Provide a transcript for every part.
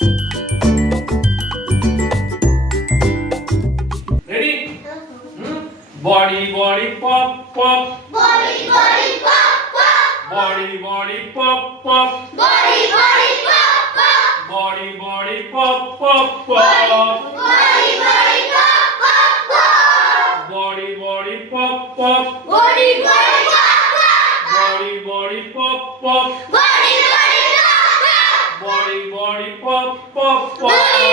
Ready? Hmm? Body, body, pop, pop. Body, body, pop, pop. Body, body, pop, pop. Body, body, pop, pop. Body, body, pop, pop, pop. Body, body, pop, pop, pop. Body, body, pop, pop. Body, body, pop, pop. Body, body, pop, pop. Body, body, pop, pop. Body, body, pop, pop, Body, pop.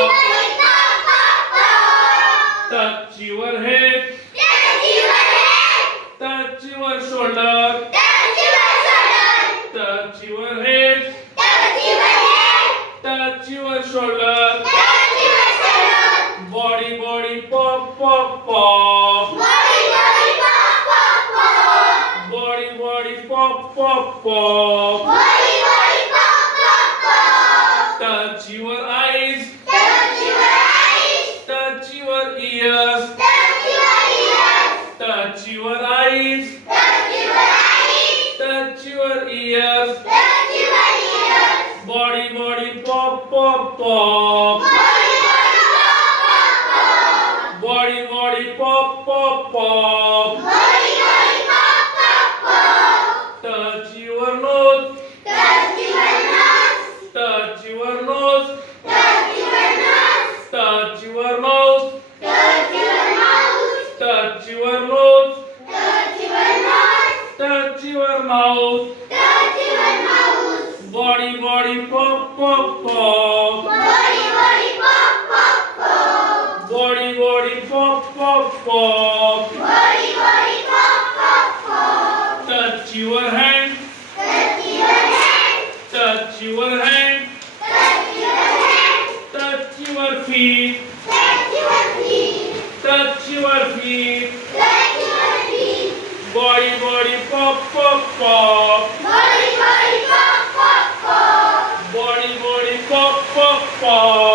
body, pop, pop, pop. Touch your head. Touch your head. Touch your shoulder. Touch your shoulder. Touch your head. Touch your head. Touch your shoulder. Touch your shoulder. Body, body, pop, pop, pop. Body, body, pop, pop, pop. Body, body, pop, pop, pop. Body, body, pop, pop, pop. Touch your eyes. Touch your eyes. Touch your ears. Touch your ears. Touch your eyes. Touch. Touch your ears. Touch your ears. Body, body, pop, pop, pop. Body, body, pop, pop, pop. Body, body, pop, pop, pop. Body, body, pop, pop, pop. Touch your nose. Touch your nose. Touch your nose. Touch your nose. Touch your mouth. Your mouth. Touch your mouth. Body, body, pop, pop, pop. Body, body, pop, pop, pop. Body, body, pop, pop, pop. Body, body, pop, pop, pop. Touch your hand. Touch your hand. Touch your hand. Touch your hand. Touch your feet. Touch your feet. Touch your feet. Touch your feet. Body, body, pop, pop, pop. Body, body, pop, pop, pop. Body, body, pop, pop, pop.